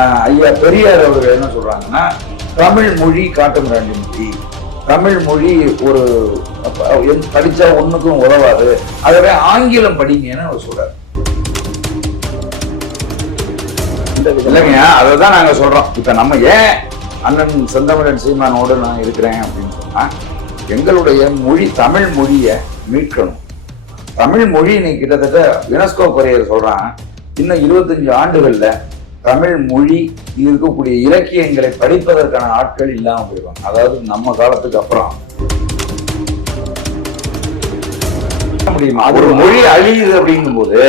ஐயா பெரியார் அவர்கள் என்ன சொல்றாங்கன்னா, தமிழ் மொழி காட்டுமிராண்டி மொழி, தமிழ் மொழி ஒரு படிச்சா ஒண்ணுக்கும் உதவாது, அதவே ஆங்கிலம் படிங்கன்னு அவர் சொல்றாரு. இல்லைங்க, அதைதான் நாங்க சொல்றோம். இப்ப நம்ம ஏன் அண்ணன் செந்தமிழன் சீமானோடு நான் இருக்கிறேன் அப்படின்னு சொன்னா, எங்களுடைய மொழி தமிழ் மொழியை மீட்கணும். தமிழ் மொழி இன்னைக்கு கிட்டத்தட்ட யுனெஸ்கோ பரையர் சொல்றான், இன்னும் 25 ஆண்டுகள்ல தமிழ் மொழி இருக்கக்கூடிய இலக்கியங்களை படிப்பதற்கான ஆட்கள் இல்லாம போயிடுவாங்க. அதாவது நம்ம காலத்துக்கு அப்புறம் முடியுமா? ஒரு மொழி அழியுது அப்படிங்கும் போது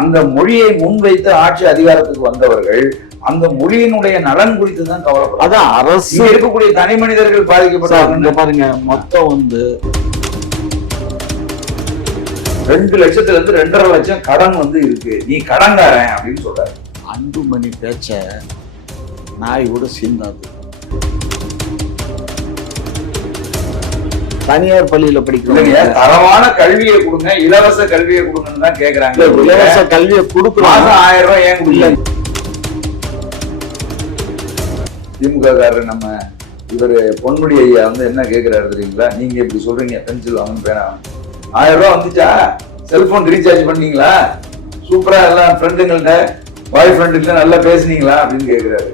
அந்த மொழியை முன்வைத்து ஆட்சி அதிகாரத்துக்கு வந்தவர்கள் அந்த மொழியினுடைய நலன் குறித்து தான் கவலைப்படுறாங்க. அதான் அரசு இருக்கக்கூடிய தனி மனிதர்கள் பாதிக்கப்பட்டாங்க. பாருங்க, மொத்தம் 2 லட்சத்துல இருந்து 2.5 லட்சம் கடன் இருக்கு, நீ கடன்காரன் அப்படின்னு சொல்றாரு. அன்புமணி பேச்ச நாய் கூட சீந்தாது. தனியார் பள்ளியில படிக்கிறீங்க, தரமான கல்வியை கொடுங்க, இலவச கல்வியை கொடுங்கன்னு தான் கேக்குறாங்க. இலவச கல்வியை கொடுக்கலாம், 1000 ரூபாய் ஏன் கொடுக்கல? திமுக காரர் நம்ம இவரு பொன்முடி ஐயா என்ன கேக்குறாரு தெரியுங்களா? நீங்க இப்படி சொல்றீங்க, பென்சில் வாங்கணும், பேனா 1000 ரூபாய் வந்துச்சா? செல்போன் ரீசார்ஜ் பண்ணீங்களா? சூப்பரா எல்லாம் ஃப்ரெண்டுங்கள்ட்ட பாய் ஃப்ரெண்டுகிட்ட நல்லா பேசுனீங்களா அப்படின்னு கேக்குறாரு.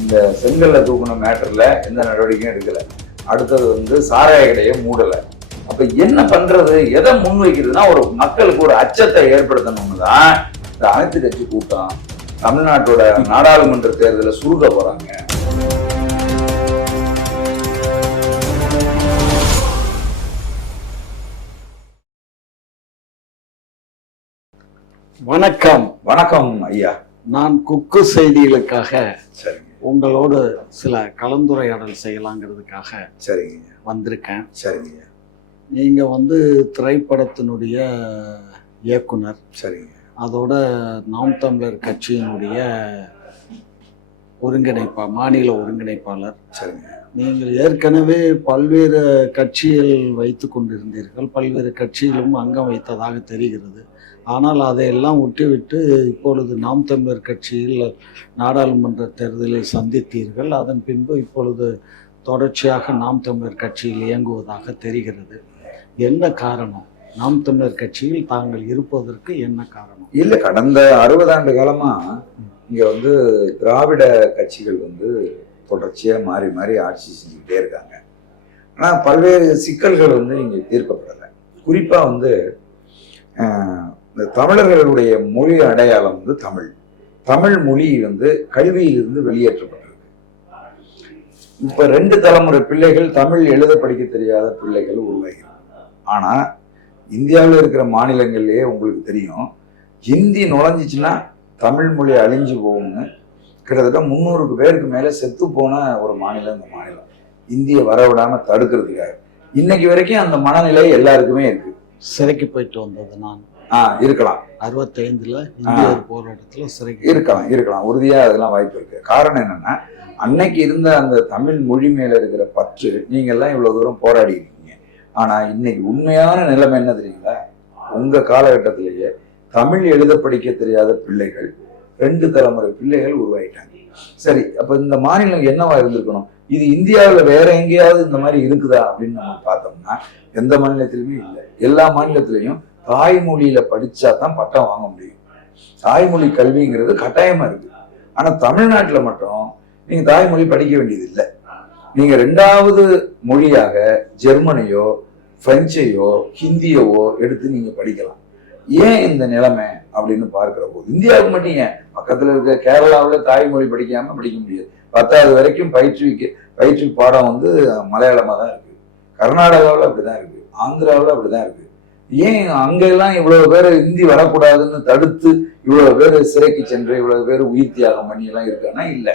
இந்த செங்கல்ல தூக்குன மேட்டர்ல எந்த நடவடிக்கையும் எடுக்கல. அடுத்தது சாராய கடையை மூடல. அப்ப என்ன பண்றது, எதை முன்வைக்கிறதுனா ஒரு மக்களுக்கு ஒரு அச்சத்தை ஏற்படுத்தணும்னு தான் இந்த அனைத்து கட்சி கூட்டம் தமிழ்நாட்டோட நாடாளுமன்ற தேர்தலை சுருக்க போறாங்க. வணக்கம். வணக்கம் ஐயா. நான் குக்கு செய்திகளுக்காக உங்களோடு சில கலந்துரையாடல் செய்யலாங்கிறதுக்காக வந்திருக்கேன். சரிங்க. நீங்க திரைப்படத்தினுடைய இயக்குனர், சரிங்க, அதோட நாம் தமிழர் கட்சியினுடைய மாநில ஒருங்கிணைப்பாளர். சரிங்க. நீங்கள் ஏற்கனவே பல்வேறு கட்சிகள் வைத்து கொண்டிருந்தீர்கள், பல்வேறு கட்சியிலும் அங்கம் வைத்ததாக தெரிகிறது. ஆனால் அதையெல்லாம் விட்டுவிட்டு இப்பொழுது நாம் தமிழர் கட்சியில் நாடாளுமன்ற தேர்தலை சந்தித்தீர்கள். அதன் பின்பு இப்பொழுது தொடர்ச்சியாக நாம் தமிழர் கட்சியில் இயங்குவதாக தெரிகிறது. என்ன காரணம்? நாம் தமிழர் கட்சியில் தாங்கள் இருப்பதற்கு என்ன காரணம்? இல்லை, கடந்த 60 ஆண்டு காலமா இங்க திராவிட கட்சிகள் தொடர்ச்சியா மாறி மாறி ஆட்சி செஞ்சுக்கிட்டே இருக்காங்க. ஆனா பல்வேறு சிக்கல்கள் இங்க தீர்க்கப்படலை. குறிப்பா இந்த தமிழர்களுடைய மொழி அடையாளம் தமிழ் மொழி கல்வியிலிருந்து வெளியேற்றப்பட்டிருக்கு. இப்ப 2 தலைமுறை பிள்ளைகள் தமிழ் எழுத படிக்க தெரியாத பிள்ளைகள் உருவாகிறாங்க. ஆனா இந்தியாவில் இருக்கிற மாநிலங்கள்லயே உங்களுக்கு தெரியும், ஹிந்தி நுழைஞ்சிச்சுன்னா தமிழ் மொழி அழிஞ்சு போகும்னு கிட்டத்தட்ட 300 பேருக்கு மேல செத்து போன ஒரு மாநிலம் இந்த மாநிலம். இந்தியை வரவிடாம தடுக்கிறதுக்காக இன்னைக்கு வரைக்கும் அந்த மனநிலை எல்லாருக்குமே இருக்கு. சிறைக்கு போயிட்டு வந்தது நான் இருக்கலாம். 65ல இந்திய போராட்டத்துல சிறைக்கு இருக்கலாம் உறுதியா அதெல்லாம் வாய்ப்பு இருக்கு. காரணம் என்னன்னா, அன்னைக்கு இருந்த அந்த தமிழ் மொழி மேல இருக்கிற பற்று, நீங்க எல்லாம் இவ்வளவு தூரம் போராடி இருக்கீங்க. ஆனா இன்னைக்கு உண்மையான நிலைமை என்ன தெரியுங்களா? உங்க காலகட்டத்திலேயே தமிழ் எழுத படிக்க தெரியாத பிள்ளைகள் 2 தலைமுறை பிள்ளைகள் உருவாயிட்டாங்க. சரி, அப்ப இந்த மாநிலம் என்னவா இருந்திருக்கணும்? இது இந்தியாவில் வேற எங்கேயாவது இந்த மாதிரி இருக்குதா அப்படின்னு நம்ம பார்த்தோம்னா எந்த மாநிலத்திலுமே இல்லை. எல்லா மாநிலத்திலையும் தாய்மொழியில படிச்சா தான் பட்டம் வாங்க முடியும். தாய்மொழி கல்விங்கிறது கட்டாயமா இருக்கு. ஆனா தமிழ்நாட்டுல மட்டும் நீங்க தாய்மொழி படிக்க வேண்டியது இல்லை. நீங்க 2வது மொழியாக ஜெர்மனையோ பிரெஞ்சையோ ஹிந்தியவோ எடுத்து நீங்க படிக்கலாம். ஏன் இந்த நிலைமை அப்படின்னு பார்க்கிற போது இந்தியாவுக்கு மட்டும் ஏன், பக்கத்துல இருக்க கேரளாவில் தாய்மொழி படிக்காம படிக்க முடியாது. 10வது வரைக்கும் பயிற்சி பாடம் மலையாளமா தான் இருக்கு. கர்நாடகாவில் அப்படிதான் இருக்கு, ஆந்திராவில் அப்படிதான் இருக்கு. ஏன் அங்கெல்லாம் இவ்வளவு பேர் ஹிந்தி வரக்கூடாதுன்னு தடுத்து இவ்வளவு பேர் சிறைக்கு சென்று இவ்வளவு பேர் உயிர் தியாகம் பண்ணி எல்லாம் இருக்கான்னா இல்லை.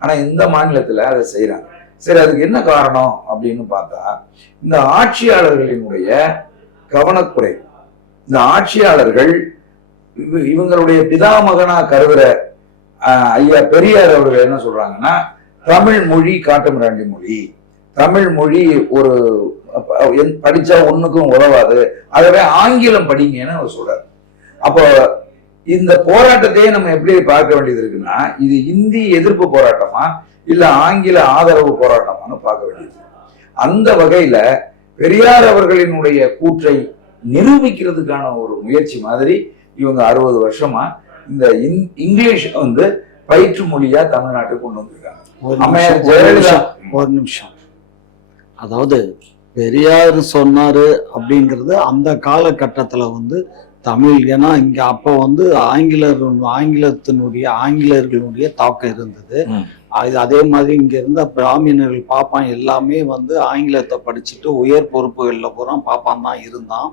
ஆனா இந்த மாநிலத்துல அதை செய்யறாங்க. சரி, அதுக்கு என்ன காரணம் அப்படின்னு பார்த்தா இந்த ஆட்சியாளர்களினுடைய கவனக்குறை. இந்த ஆட்சியாளர்கள் இவங்களுடைய பிதாமகனா கருதுற ஐயா பெரியார் அவர்கள் என்ன சொல்றாங்கன்னா, தமிழ் மொழி காட்டுமிராண்டி மொழி, தமிழ் மொழி ஒரு படிச்சா ஒண்ணுக்கும் உதவாது, அதவே ஆங்கிலம் படிங்கன்னு அவர் சொல்றாரு. அப்போ இந்த போராட்டத்தையே நம்ம எப்படி பார்க்க வேண்டியது இருக்குன்னா, இது இந்தி எதிர்ப்பு போராட்டமா இல்ல ஆங்கில ஆதரவு போராட்டமான்னு பார்க்க வேண்டியது. அந்த வகையில பெரியார் அவர்களினுடைய கூற்றை நிரூபிக்கிறதுக்கான ஒரு முயற்சி மாதிரி இவங்க 60 வருஷமா இந்த இங்கிலீஷ் பயிற்று மொழியா தமிழ்நாட்டுக்கு கொண்டு வந்திருக்காங்க. அம்மையார் ஜெயலலிதா ஒரு நிமிஷம், அதாவது பெரியார் சொன்னாரு அப்படிங்கிறது அந்த காலகட்டத்துல தமிழ், ஏன்னா இங்க அப்ப ஆங்கிலேயர்களுடைய தாக்கம் இருந்தது. அதே மாதிரி இங்க இருந்த பிராமணர்கள் பாப்பான் எல்லாமே ஆங்கிலத்தை படிச்சுட்டு உயர் பொறுப்புகள்ல பூரா பாப்பான் தான் இருந்தான்.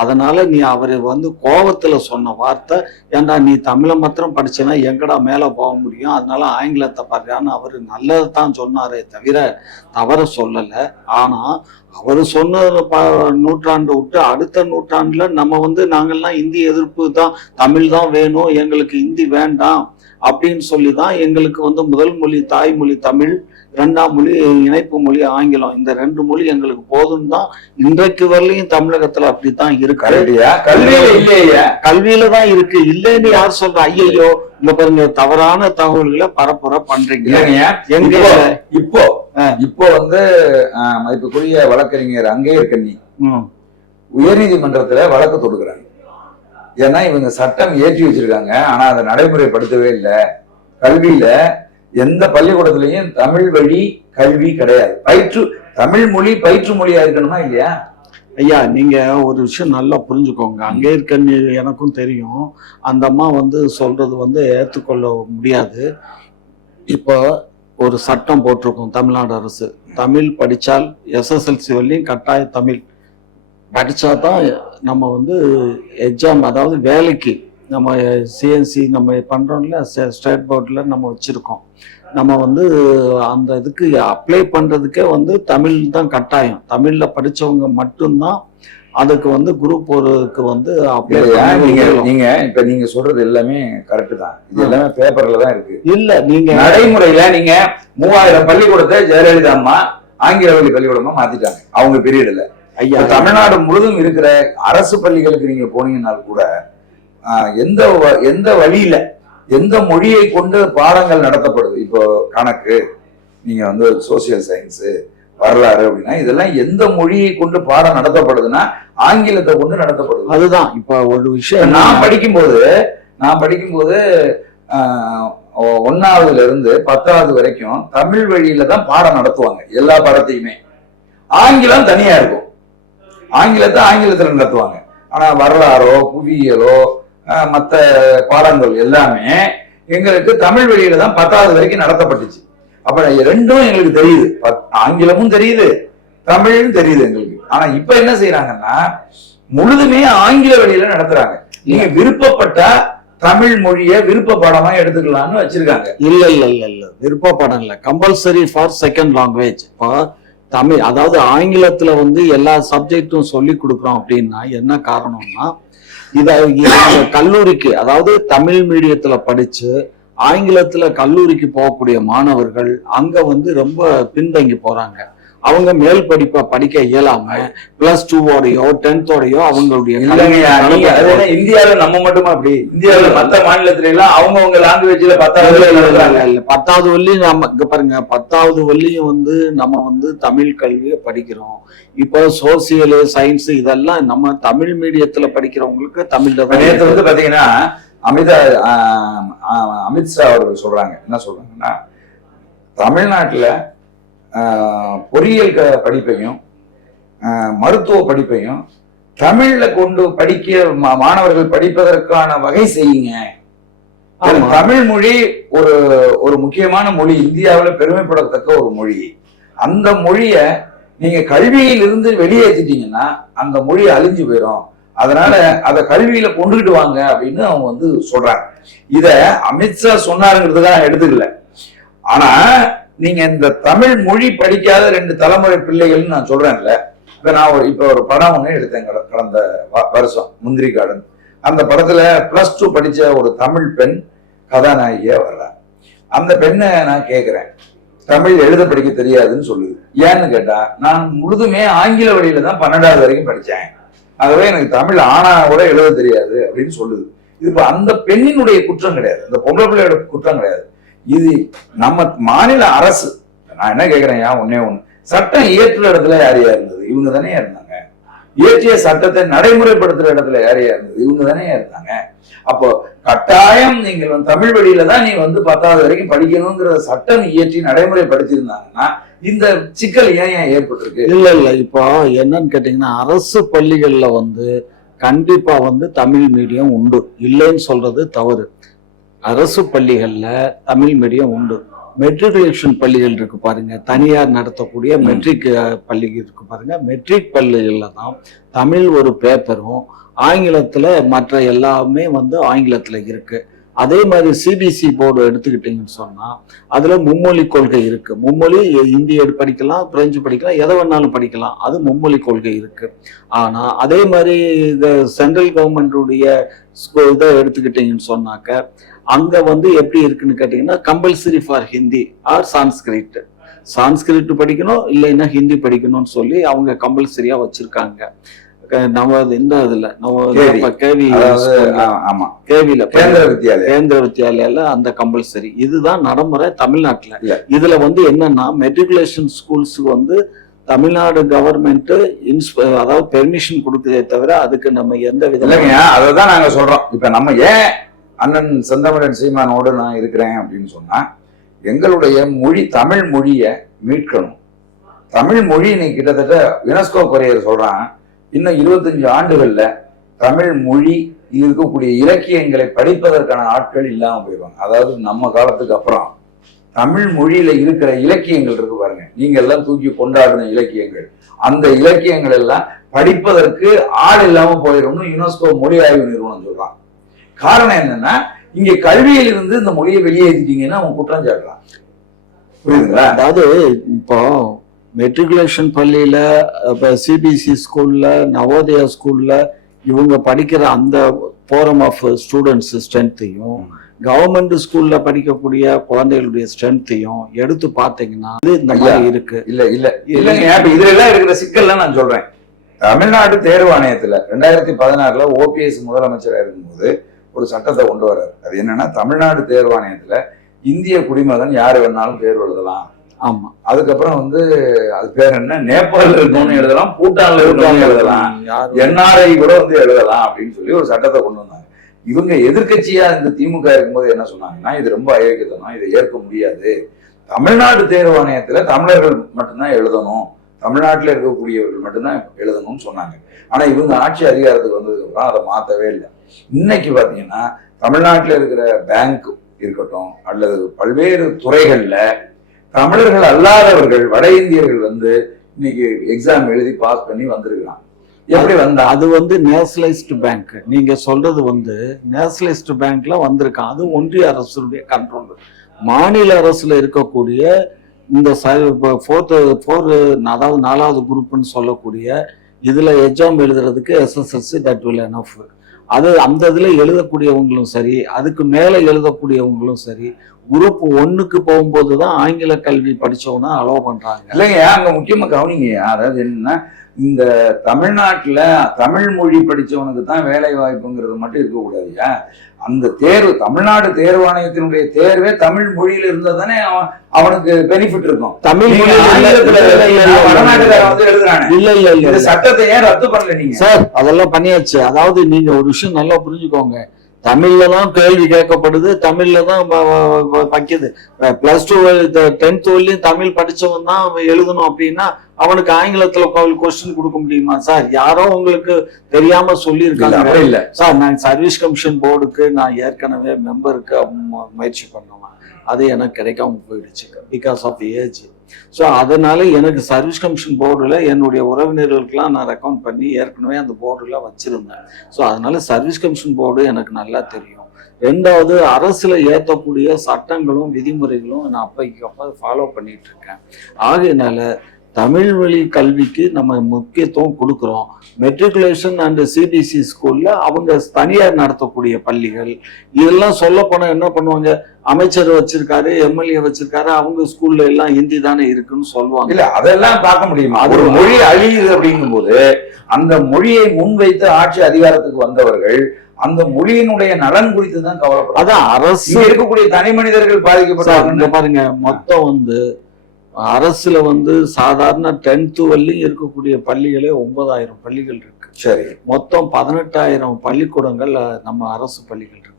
அதனால நீ அவரு கோபத்துல சொன்ன வார்த்தை, ஏன்டா நீ தமிழை மாத்திரம் படிச்சேன்னா எங்கடா மேல போக முடியும், அதனால ஆங்கிலத்தை பாருன்னு அவரு நல்லதைத்தான் சொன்னாரே தவிர தவற சொல்லல. ஆனா அவரு சொன்ன நூற்றாண்டு விட்டு அடுத்த நூற்றாண்டுல நம்ம நாங்கெல்லாம் இந்தி எதிர்ப்பு தான், தமிழ் தான் வேணும், எங்களுக்கு இந்தி வேண்டாம் அப்படின்னு சொல்லிதான் எங்களுக்கு முதல் மொழி தாய்மொழி தமிழ், இரண்டாம் மொழி இணைப்பு மொழி ஆங்கிலம், இந்த 2 மொழி எங்களுக்கு போதும் தான் இன்றைக்கு வரலையும் தமிழகத்துல அப்படித்தான் இருக்கு. கல்வியில தான் இருக்கு, இல்லைன்னு யார் சொல்ற? ஐயோ இங்க பாருங்க, தவறான தகவல்களை பரப்புரை பண்றீங்க. எங்க இப்போ மதிப்புக்குரிய வழக்கறிஞர் அங்கேயர் கண்ணி உயர்நீதிமன்றத்துல வழக்கு தொடுக்கிறாங்க. ஏன்னா இவங்க சட்டம் ஏற்றி வச்சிருக்காங்க, ஆனா அதை நடைமுறைப்படுத்தவே இல்லை. கல்வியில எந்த பள்ளிக்கூடத்திலையும் தமிழ் வழி கல்வி கிடையாது. தமிழ் மொழி பயிற்று மொழியா இருக்கணுமா இல்லையா? ஐயா, நீங்க ஒரு விஷயம் நல்லா புரிஞ்சுக்கோங்க. அங்கே இருக்க எனக்கும் தெரியும், அந்த அம்மா சொல்றது ஏற்றுக்கொள்ள முடியாது. இப்போ ஒரு சட்டம் போட்டிருக்கோம் தமிழ்நாடு அரசு, தமிழ் படிச்சால் SSLC வரலையும் கட்டாய தமிழ் படிச்சாதான் நம்ம எக்ஸாம், அதாவது வேலைக்கு நம்ம சிஎன்சி நம்ம பண்றோம்ல, ஸ்டேட் போர்ட்ல நம்ம வச்சிருக்கோம். நம்ம அந்த இதுக்கு அப்ளை பண்றதுக்கே தமிழ் தான் கட்டாயம். தமிழ்ல படிச்சவங்க மட்டும்தான் அதுக்கு குரூப் ஒருக்கு அப்ளை. நீங்க சொல்றது எல்லாமே கரெக்ட் தான், இது எல்லாமே பேப்பர்ல தான் இருக்கு. இல்ல நீங்க நடைமுறையில நீங்க 3000 பள்ளிக்கூடத்தை ஜெயலலிதா அம்மா ஆங்கில வழி பள்ளிக்கூடமா மாத்திட்டாங்க அவங்க பீரியட்ல. ஐயா, தமிழ்நாடு முழுதும் இருக்கிற அரசு பள்ளிகளுக்கு நீங்க போனீங்கன்னா கூட எந்த வழியில எந்த மொழியை கொண்டு பாடங்கள் நடத்தப்படுது? இப்போ கணக்கு, நீங்க சோசியல் சயின்ஸ், வரலாறு அப்படின்னா இதெல்லாம் எந்த மொழியை கொண்டு பாடம் நடத்தப்படுதுன்னா ஆங்கிலத்தை கொண்டு நடத்தப்படுது. அதுதான் இப்ப ஒரு விஷயம். நான் படிக்கும்போது 1ஆவதுல இருந்து 10ஆவது வரைக்கும் தமிழ் வழியில தான் பாடம் நடத்துவாங்க. எல்லா பாடத்தையுமே ஆங்கிலம் தனியா இருக்கும், ஆங்கிலத்துல நடத்துவாங்க. ஆனா வரலாறோ புவியியலோ மற்ற பாடங்கள் எல்லாமே எங்களுக்கு தமிழ் வழியில தான் 10ஆவது வரைக்கும் நடத்தப்பட்டுச்சு. அப்ப 2ம் எங்களுக்கு தெரியுது, ஆங்கிலமும் தெரியுது தமிழும் தெரியுது எங்களுக்கு. ஆனா இப்ப என்ன செய்யறாங்கன்னா முழுதுமே ஆங்கில வழியில நடத்துறாங்க. நீங்க விருப்பப்பட்டா தமிழ் மொழிய விருப்ப பாடமா எடுத்துக்கலாம்னு வச்சிருக்காங்க. இல்ல விருப்ப பாடம் இல்ல, கம்பல்சரி ஃபார் செகண்ட் லாங்குவேஜ். இப்போ தமிழ், அதாவது ஆங்கிலத்துல எல்லா சப்ஜெக்டும் சொல்லி கொடுக்குறோம் அப்படின்னா என்ன காரணம்னா, இத கல்லூரிக்கு, அதாவது தமிழ் மீடியத்துல படிச்சு ஆங்கிலத்துல கல்லூரிக்கு போகக்கூடிய மாணவர்கள் அங்க ரொம்ப பின்தங்கி போறாங்க. அவங்க மேல் படிப்பை படிக்க இயலாம +2ஓடையோ 10th அவங்களுடைய இந்தியாவில நம்ம மட்டுமா அப்படி? இந்தியாவில மத்த மாநிலத்துல எல்லாம் அவங்கவுங்க லாங்குவேஜ்ல 10வது வள்ளியும் நம்ம இங்க பாருங்க, 10வது வள்ளியும் நம்ம தமிழ் கல்வியை படிக்கிறோம். இப்போ சோசியல் சயின்ஸ் இதெல்லாம் நம்ம தமிழ் மீடியத்துல படிக்கிறவங்களுக்கு தமிழ்ல. நேற்று பாத்தீங்கன்னா அமித்ஷா அவர்கள் சொல்றாங்க, என்ன சொல்றாங்கன்னா தமிழ்நாட்டுல பொறியியல் படிப்பையும் மருத்துவ படிப்பையும் தமிழ்ல கொண்டு படிக்க மாணவர்கள் படிப்பதற்கான வகை செய்யுங்க. தமிழ் மொழி ஒரு முக்கியமான மொழி, இந்தியாவில் பெருமைப்படத்தக்க ஒரு மொழி. அந்த மொழிய நீங்க கல்வியில் இருந்து வெளியேற்றிட்டீங்கன்னா அந்த மொழி அழிஞ்சு போயிடும். அதனால அதை கல்வியில கொண்டுகிட்டு வாங்க அப்படின்னு அவங்க சொல்றாங்க. இத அமித்ஷா சொன்னாருங்கிறதுதான் எடுத்துக்கல. ஆனா நீங்க இந்த தமிழ் மொழி படிக்காத 2 தலைமுறை பிள்ளைகள்னு நான் சொல்றேன்ல. இப்ப ஒரு படம் ஒண்ணு எடுத்தேன் கடந்த வருஷம், முந்திரி கார்டன். அந்த படத்துல +2 படிச்ச ஒரு தமிழ் பெண் கதாநாயகியா வர்றா. அந்த பெண்ணை நான் கேட்கிறேன், தமிழ் எழுத படிக்க தெரியாதுன்னு சொல்லுது. ஏன்னு கேட்டா, நான் முழுதுமே ஆங்கில வழியில தான் 12வது வரைக்கும் படிச்சேன், ஆகவே எனக்கு தமிழ் ஆனா கூட எழுத தெரியாது அப்படின்னு சொல்லுது. இது இப்ப அந்த பெண்ணினுடைய குற்றம் கிடையாது, அந்த பொம்பளை பிள்ளையோட குற்றம் கிடையாது. இது நம்ம மாநில அரசு. நான் என்ன கேட்கிறேன், ஒன்னே ஒண்ணு, சட்டம் இயற்றுற இடத்துல யார் இருந்தது? இவங்க தானே இருந்தாங்க. இயற்றிய சட்டத்தை நடைமுறைப்படுத்துற இடத்துல யார் இருந்தது? இவங்க தானே இருந்தாங்க. அப்போ கட்டாயம் நீங்கள் தமிழ் வழியில தான் நீ 10வது வரைக்கும் படிக்கணுங்கிற சட்டம் இயற்றி நடைமுறைப்படுத்தி இருந்தாங்கன்னா இந்த சிக்கல் ஏன் ஏற்பட்டிருக்கு? இல்ல இப்போ என்னன்னு கேட்டீங்கன்னா, அரசு பள்ளிகள்ல கண்டிப்பா தமிழ் மீடியம் உண்டு, இல்லைன்னு சொல்றது தவறு. அரசு பள்ளிகள்ல தமிழ் மீடியம் உண்டு. மெட்ரிகுலேஷன் பள்ளிகள் இருக்கு பாருங்க, தனியார் நடத்தக்கூடிய மெட்ரிக் பள்ளி இருக்கு பாருங்க, மெட்ரிக் பள்ளிகள்ல தான் தமிழ் ஒரு பேப்பரும் ஆங்கிலத்துல மற்ற எல்லாமே ஆங்கிலத்துல இருக்கு. அதே மாதிரி சிபிஎஸ்இ போர்டு எடுத்துக்கிட்டீங்கன்னு சொன்னா அதுல மும்மொழி கொள்கை இருக்கு. மும்மொழி இந்தி படிக்கலாம், பிரெஞ்சு படிக்கலாம், எதை வேணாலும் படிக்கலாம், அது மும்மொழி கொள்கை இருக்கு. ஆனா அதே மாதிரி இந்த சென்ட்ரல் கவர்மெண்டுடைய இதை எடுத்துக்கிட்டீங்கன்னு சொன்னாக்க அங்க எப்படி இருக்குன்னு கேட்டீங்கன்னா, compulsory for Hindi or Sanskrit. Sanskrit படிக்கணும், இல்லைன்னா ஹிந்தி படிக்கணும்னு சொல்லி அவங்க கம்பல்சரியா வச்சிருக்காங்க. நம்ம இந்த இதுல நம்ம கேவில கேந்திர வித்யாலயால அந்த கம்பல்சரி இதுதான் நடைமுறை தமிழ்நாட்டுல. இதுல என்னன்னா மெட்ரிகுலேஷன் ஸ்கூல்ஸுக்கு தமிழ்நாடு கவர்மெண்ட் அதாவது பெர்மிஷன் கொடுக்குதே தவிர அதுக்கு நம்ம எந்த விதம் இல்லைங்க. அதான் நாங்க சொல்றோம். இப்ப நம்ம ஏன் அண்ணன் செந்தமிழன் சீமானோடு நான் இருக்கிறேன் அப்படின்னு சொன்னா, எங்களுடைய மொழி தமிழ் மொழியை மீட்கணும். தமிழ் மொழி இன்னைக்கு கிட்டத்தட்ட யுனெஸ்கோ கொரியர் சொல்றான், இன்னும் 25 ஆண்டுகள்ல தமிழ் மொழி இருக்கக்கூடிய இலக்கியங்களை படிப்பதற்கான ஆட்கள் இல்லாம போயிடுவாங்க. அதாவது நம்ம காலத்துக்கு அப்புறம் தமிழ் மொழியில இருக்கிற இலக்கியங்கள் இருக்கு பாருங்க, நீங்க எல்லாம் தூக்கி கொண்டாடின இலக்கியங்கள், அந்த இலக்கியங்கள் எல்லாம் படிப்பதற்கு ஆள் இல்லாம போயிடும்னு யுனெஸ்கோ மொழி ஆய்வு நிறுவனம் சொல்றான். காரணம் என்னன்னா, இங்க கல்வியில் இருந்து இந்த மொழியை வெளியேற்றிட்டீங்கன்னா அவன் குற்றம் சாட்டுறான். புரியுதுங்களா? அதாவது இப்போ மெட்ரிகுலேஷன் பள்ளியில, சிபிஎஸ்இ ஸ்கூல்ல, நவோதயா ஸ்கூல்ல இவங்க படிக்கிற அந்த போரம் ஆஃப் ஸ்டூடெண்ட்ஸ் ஸ்ட்ரென்த்தையும் கவர்மெண்ட் ஸ்கூல்ல படிக்கக்கூடிய குழந்தைகளுடைய ஸ்ட்ரென்த்தையும் எடுத்து பார்த்தீங்கன்னா இந்த மாதிரி இருக்கு. இல்லைங்க. இதுல எல்லாம் இருக்கிற சிக்கல்லாம் நான் சொல்றேன். தமிழ்நாடு தேர்வு ஆணையத்துல 2016 ஓபிஎஸ் முதலமைச்சராக இருக்கும்போது ஒரு சட்டத்தை கொண்டு வர்றாரு. அது என்னன்னா, தமிழ்நாடு தேர்வு ஆணையத்துல இந்திய குடிமகன் யாரு வேணாலும் தேர்வு எழுதலாம். ஆமா. அதுக்கப்புறம் அது பேர் என்ன, நேபாளில் இருக்கணும்னு எழுதலாம், பூட்டான்ல இருக்கணும்னு எழுதலாம், என்ஆர்ஐ கூட எழுதலாம் அப்படின்னு சொல்லி ஒரு சட்டத்தை கொண்டு வந்தாங்க. இவங்க எதிர்கட்சியா இந்த திமுக இருக்கும்போது என்ன சொன்னாங்கன்னா, இது ரொம்ப அயோக்கியத்தனம், இதை ஏற்க முடியாது, தமிழ்நாடு தேர்வு ஆணையத்துல தமிழர்கள் மட்டும்தான் எழுதணும், தமிழ்நாட்டில் இருக்கக்கூடியவர்கள் மட்டும்தான் எழுதணும்னு சொன்னாங்க. ஆனா இவங்க ஆட்சி அதிகாரத்துக்கு வந்ததுக்கு அப்புறம் அதை மாத்தவே இல்லை. இன்னைக்கு பாத்தீங்கன்னா தமிழ்நாட்டில் இருக்கிற பேங்க் இருக்கட்டும் அல்லது பல்வேறு துறைகள்ல தமிழர்கள் அல்லாதவர்கள் வட இந்தியர்கள் இன்னைக்கு எக்ஸாம் எழுதி பாஸ் பண்ணி வந்திருக்கலாம். எப்படி வந்தா? அது நேஷனலைஸ்டு பேங்க். நீங்க சொல்றது நேஷனலைஸ்டு பேங்க்ல வந்திருக்கான். அது ஒன்றிய அரசுடைய கண்ட்ரோல். மாநில அரசுல இருக்கக்கூடிய இந்த அதாவது 4வது குரூப்னு சொல்லக்கூடிய இதுல எக்ஸாம் எழுதுறதுக்கு எஸ்எஸ்எல்சி தட் வில் எனஃப். அது அந்த இதுல எழுதக்கூடியவங்களும் சரி, அதுக்கு மேல எழுதக்கூடியவங்களும் சரி, குரூப் 1க்கு போகும்போதுதான் ஆங்கில கல்வி படிச்சவனா அலோவ் பண்றாங்க. இல்லைங்க, அங்க முக்கியமா கவனிங்க. அதாவது என்னன்னா, இந்த தமிழ்நாட்டுல தமிழ் மொழி படிச்சவனுக்கு தான் வேலை வாய்ப்புங்கிறது மட்டும் இருக்கக்கூடாதுயா. அந்த தேர்வு, தமிழ்நாடு தேர்வு ஆணையத்தினுடைய தேர்வே தமிழ் மொழியில இருந்தா தானே அவனுக்கு பெனிஃபிட் இருக்கும். தமிழ் எழுதுறாங்க. சட்டத்தை ஏன் ரத்து பண்ணல நீங்க? சார் அதெல்லாம் பண்ணியாச்சு. அதாவது நீங்க ஒரு விஷயம் நல்லா புரிஞ்சுக்கோங்க, தமிழ்ல தான் கேள்வி கேட்கப்படுது, தமிழ்ல தான் வைக்குது. +2 10th வரையும் தமிழ் படிச்சவன் தான் எழுதணும் அப்படின்னா அவனுக்கு ஆங்கிலத்துல கொஸ்டின் கொடுக்க முடியுமா சார்? யாரோ உங்களுக்கு தெரியாம சொல்லியிருக்காங்க. இல்ல சார், நான் சர்வீஸ் கமிஷன் போர்டுக்கு நான் ஏற்கனவே மெம்பருக்கு முயற்சி பண்ணுவேன், அது எனக்கு கிடைக்காம போயிடுச்சு பிகாஸ் ஆஃப் ஏஜ். ஸோ அதனால எனக்கு சர்வீஸ் கமிஷன் போர்டில் என்னுடைய உறவினர்களுக்கெல்லாம் நான் ரெக்கமெண்ட் பண்ணி ஏற்கனவே அந்த போர்டில் வச்சிருந்தேன். ஸோ அதனால சர்வீஸ் கமிஷன் போர்டு எனக்கு நல்லா தெரியும். 2வது, அரசுல ஏற்றக்கூடிய சட்டங்களும் விதிமுறைகளும் நான் அப்போ ஃபாலோ பண்ணிட்டு இருக்கேன். ஆகையினால தமிழ் வழி கல்விக்கு நம்ம முக்கியத்துவம் கொடுக்குறோம். மெட்ரிகுலேஷன் அண்ட் சிபிஎஸ்இ ஸ்கூல்ல அவங்க தனியார் நடத்தக்கூடிய பள்ளிகள் இதெல்லாம் சொல்ல போனா என்ன பண்ணுவாங்க, அமைச்சர் வச்சிருக்காரு, எம்எல்ஏ வச்சிருக்காரு, அவங்க ஸ்கூல்ல எல்லாம் ஹிந்தி தானே இருக்குன்னு சொல்லுவாங்க. இல்ல அதெல்லாம் பார்க்க முடியுமா? அது ஒரு மொழி அழியுது அப்படிங்கும் போது அந்த மொழியை முன்வைத்து ஆட்சி அதிகாரத்துக்கு வந்தவர்கள் அந்த மொழியினுடைய நலன் குறித்து தான் கவலைப்படுறாங்க. அதான் அரசு இருக்கக்கூடிய தனி மனிதர்கள் பாதிக்கப்பட்டாங்க. பாருங்க, மொத்தம் அரசுல சாதாரண 10th வரலையும் இருக்கக்கூடிய பள்ளிகளே 9,000 பள்ளிகள் இருக்கு. சரி, மொத்தம் 18,000 பள்ளிக்கூடங்கள் நம்ம அரசு பள்ளிகள் இருக்கு.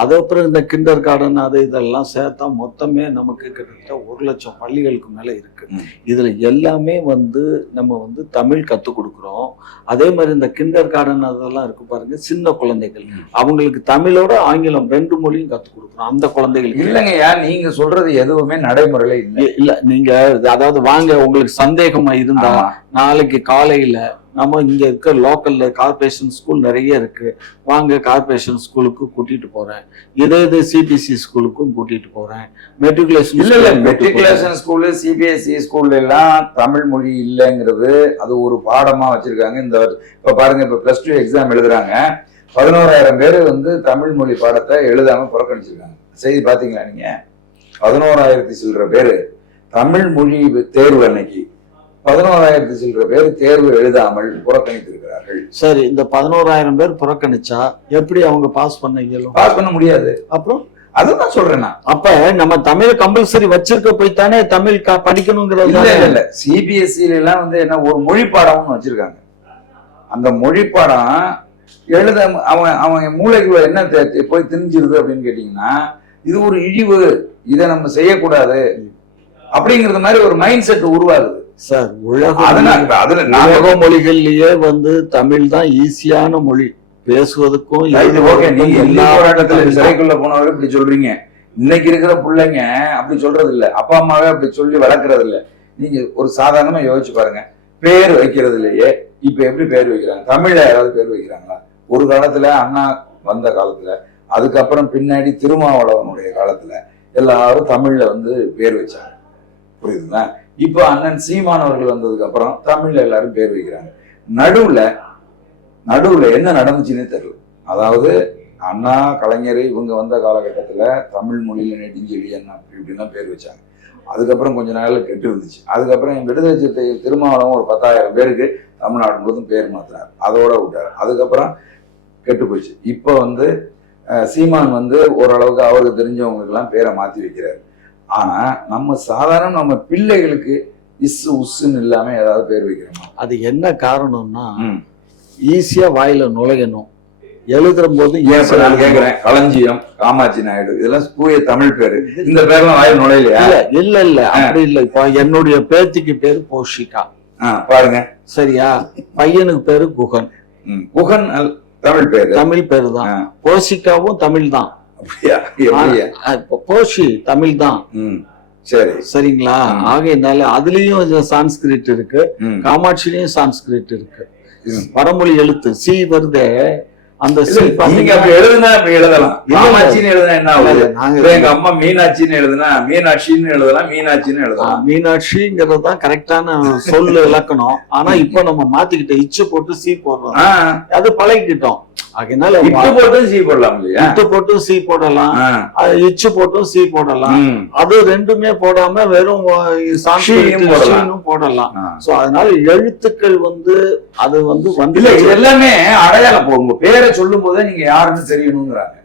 அதுக்கப்புறம் இந்த கிண்டர் கார்டன் அது இதெல்லாம் சேர்த்தா மொத்தமே நமக்கு கிட்டத்தட்ட 1,00,000 பள்ளிகளுக்கு மேல இருக்கு. இதுல எல்லாமே நம்ம தமிழ் கத்துக் கொடுக்குறோம். அதே மாதிரி இந்த கிண்டர் கார்டன் அதெல்லாம் இருக்கு பாருங்க, சின்ன குழந்தைகள் அவங்களுக்கு தமிழோட ஆங்கிலம் 2 மொழியும் கத்துக் கொடுக்குறோம் அந்த குழந்தைகளுக்கு. இல்லைங்கய்யா, நீங்க சொல்றது எதுவுமே நடைமுறையில இல்ல. நீங்க அதாவது வாங்க, உங்களுக்கு சந்தேகமா இருந்தா நாளைக்கு காலையில நம்ம இங்க இருக்க லோக்கல்ல கார்பரேஷன் ஸ்கூல் நிறைய இருக்கு, வாங்க கார்பரேஷன் ஸ்கூலுக்கு கூட்டிட்டு போறேன். இதே சிபிஎஸ்இ ஸ்கூலுக்கும் கூட்டிட்டு போறேன். மெட்ரிகுலேஷன் ஸ்கூலு சிபிஎஸ்இ ஸ்கூல்ல எல்லாம் தமிழ் மொழி இல்லைங்கிறது அது ஒரு பாடமா வச்சிருக்காங்க. இப்ப பாருங்க, இப்ப +2 எக்ஸாம் எழுதுறாங்க, 11,000 பேர் தமிழ் மொழி பாடத்தை எழுதாம புறக்கணிச்சிருக்காங்க. செய்தி பாத்தீங்களா நீங்க? 11,000 சில்லற பேரு தமிழ் மொழி தேர்வு அன்னைக்கு 11,000 சில்லற பேர் தேர்வு எழுதாமல் புறக்கணித்திருக்கிறார்கள். சரி, இந்த 11,000 பேர் புறக்கணிச்சா எப்படி அவங்க பாஸ் பண்ண இயலும்? பாஸ் பண்ண முடியாது. அப்புறம் அதுதான் சொல்றேன். அப்ப நம்ம தமிழ் கம்பல்சரி வச்சிருக்க போய் தானே தமிழ் படிக்கணுங்கிறது. இல்ல சிபிஎஸ்இல எல்லாம் என்ன ஒரு மொழி பாடம்னு வச்சிருக்காங்க. அந்த மொழி பாடம் எழுத அவன் மூளைக்குள்ள என்ன போய் திணிஞ்சிருது அப்படின்னு கேட்டீங்கன்னா, இது ஒரு இழிவு, இதை நம்ம செய்யக்கூடாது அப்படிங்கறது மாதிரி ஒரு மைண்ட் செட் உருவாகுது சார். உலக மொழிகள்லயே தமிழ் தான் ஈஸியான மொழி பேசுவதற்கும். சிறைக்குள்ள போனவரை இப்படி சொல்றீங்க, இன்னைக்கு இருக்கிற பிள்ளைங்க அப்படி சொல்றது இல்ல, அப்பா அம்மாவே அப்படி சொல்லி வளர்க்கறது இல்ல. நீங்க ஒரு சாதாரணமா யோசிச்சு பாருங்க, பேர் வைக்கிறது இல்லையே இப்ப எப்படி பேர் வைக்கிறாங்க? தமிழ்ல யாராவது பேர் வைக்கிறாங்களா? ஒரு காலத்துல அண்ணா வந்த காலத்துல, அதுக்கப்புறம் பின்னாடி திருமாவளவனுடைய காலத்துல எல்லாரும் தமிழ்ல பேர் வச்சாங்க. புரியுதுங்களா? இப்ப அண்ணன் சீமானவர்கள் வந்ததுக்கு அப்புறம் தமிழ்ல எல்லாரும் பேர் வைக்கிறாங்க. நடுவுல என்ன நடந்துச்சுன்னே தெரியல. அதாவது அண்ணா, கலைஞர் இவங்க வந்த காலகட்டத்துல தமிழ் மொழியில நெடுஞ்செழி என்ன இப்படிலாம் பேர் வச்சாங்க. அதுக்கப்புறம் கொஞ்ச நாள்ல கெட்டு இருந்துச்சு. அதுக்கப்புறம் என் விடுதலை சிறுத்தை திருமாவளவன் ஒரு 10,000 பேருக்கு தமிழ்நாடு முழுவதும் பேர் மாத்தினார், அதோட விட்டார். அதுக்கப்புறம் கெட்டு போச்சு. இப்ப சீமான் ஓரளவுக்கு அவருக்கு தெரிஞ்சவங்களுக்கு எல்லாம் பேரை மாத்தி வைக்கிறாரு. ஆனா நம்ம சாதாரண நம்ம பிள்ளைகளுக்கு இஸ் உஸ்ன்னு இல்லாம ஏதாவது பேர் வைக்கிறோமா? அது என்ன காரணம்னா, ஈஸியா வாயில நுழையணும். எழுதுற போது நான் கேக்குறேன், களஞ்சியம், காமாட்சி நாயுடு இதெல்லாம் தூய தமிழ் பேரு, இந்த பேர்லாம் வாயில நுழையலையா? இல்ல அப்படி இல்ல. இப்ப என்னுடைய பேத்திக்கு பேரு போஷிகா பாருங்க, சரியா? பையனுக்கு பேரு குகன். குகன் தமிழ் பேரு தான். போஷிகாவும் தமிழ் தான். போஷி தமிழ் தான். சரி, சரிங்களா? ஆகையினால அதுலயும் சான்ஸ்கிரிட் இருக்கு, காமாட்சிலையும் சான்ஸ்கிரிட் இருக்கு. வடமொழி எழுத்து சி வருதே, அந்த எழுதுனா எழுதலாம். மீனாட்சின்னு எழுதுனா என்ன ஆகுது? எங்க அம்மா மீனாட்சின்னு எழுதுனா மீனாட்சின்னு எழுதலாம், மீனாட்சின்னு எழுதலாம். மீனாட்சிங்கிறது தான் கரெக்டான சொல்லு இலக்கணம். ஆனா இப்ப நம்ம மாத்திக்கிட்ட இச்சு போட்டு சி போடுறோம், அது பழகிக்கிட்டோம். அதனால இட்டு போட்டும் சி போடலாம், இட்டு போட்டும் சி போடலாம், இச்சு போட்டும் சி போடலாம். அது ரெண்டுமே போடாம வெறும் போடலாம். சோ அதனால எழுத்துக்கள் அது எல்லாமே அடையாளம் போடுங்க. பேரை சொல்லும் போதே நீங்க யாருன்னு தெரியணுங்கிறாங்க.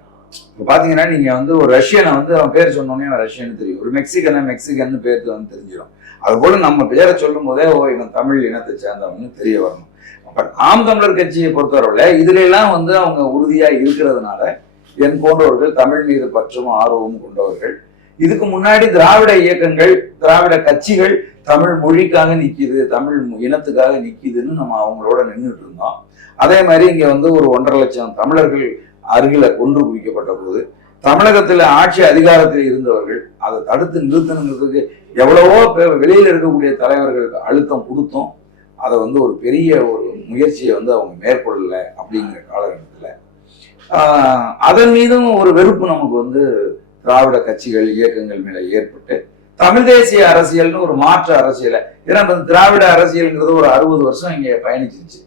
இப்ப பாத்தீங்கன்னா நீங்க ஒரு ரஷ்யனை அவன் பேர் சொன்னோன்னே ரஷ்யன்னு தெரியும், ஒரு மெக்சிகன்னு பேர் தெரிஞ்சிடும். அது போல நம்ம பேரை சொல்லும் போதே இவன் தமிழ் இனத்தை சேர்ந்தவன்னு தெரிய வரணும். அப்ப நாம் தமிழர் கட்சியை பொறுத்தவரையில இதுல எல்லாம் அவங்க உறுதியா இருக்கிறதுனால என் போன்றவர்கள் தமிழ் மீது பற்றும் ஆர்வமும் கொண்டவர்கள். இதுக்கு முன்னாடி திராவிட இயக்கங்கள், திராவிட கட்சிகள் தமிழ் மொழிக்காக நிக்குது, தமிழ் இனத்துக்காக நிக்குதுன்னு நம்ம அவங்களோட நின்றுட்டு இருந்தோம். அதே மாதிரி இங்க ஒரு 1.5 லட்சம் தமிழர்கள் அருகில கொன்று குவிக்கப்பட்ட போது தமிழகத்துல ஆட்சி அதிகாரத்தில் இருந்தவர்கள் அதை தடுத்து நிறுத்தணுங்கிறதுக்கு எவ்வளவோ வெளியில இருக்கக்கூடிய தலைவர்களுக்கு அழுத்தம் கொடுத்தோம். அதை ஒரு பெரிய ஒரு முயற்சியை அவங்க மேற்கொள்ளல. அப்படிங்கிற காலகட்டத்துல அதன் மீதும் ஒரு வெறுப்பு நமக்கு திராவிட கட்சிகள், இயக்கங்கள் மேல ஏற்பட்டு தமிழ் தேசிய அரசியல்னு ஒரு மாற்று அரசியலை, ஏன்னா இப்ப திராவிட அரசியல்ங்கிறது ஒரு 60 வருஷம் இங்க பயணிச்சிருச்சு.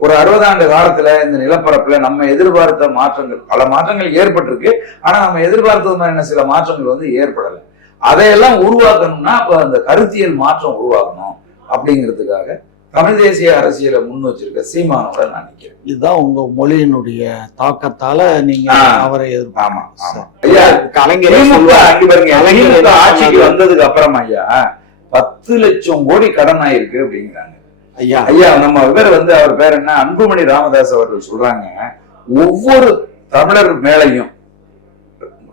ஒரு 60 ஆண்டு காலத்துல இந்த நிலப்பரப்புல நம்ம எதிர்பார்த்த மாற்றங்கள், பல மாற்றங்கள் ஏற்பட்டிருக்கு. ஆனா நம்ம எதிர்பார்த்தது மாதிரியான சில மாற்றங்கள் வந்து ஏற்படலை. அதையெல்லாம் உருவாக்கணும்னா அப்ப அந்த கருத்தியல் மாற்றம் உருவாக்கணும். அப்படிங்கிறதுக்காக தமிழ் தேசிய அரசியலை முன் வச்சிருக்க சீமானோட நான் நிக்கிறேன். இதுதான் உங்க மொழியினுடைய தாக்கத்தால நீங்க அவரை ஆமா ஆமா ஐயா, கலைஞர் ஆட்சிக்கு வந்ததுக்கு அப்புறம் ஐயா 10 லட்சம் கோடி கடன் ஆயிருக்கு அப்படிங்கிறாங்க. ஐயா ஐயா நம்ம இவர் வந்து அவர் பேர் என்ன, அன்புமணி ராமதாஸ் அவர்கள் சொல்றாங்க, ஒவ்வொரு தமிழர் மேலையும்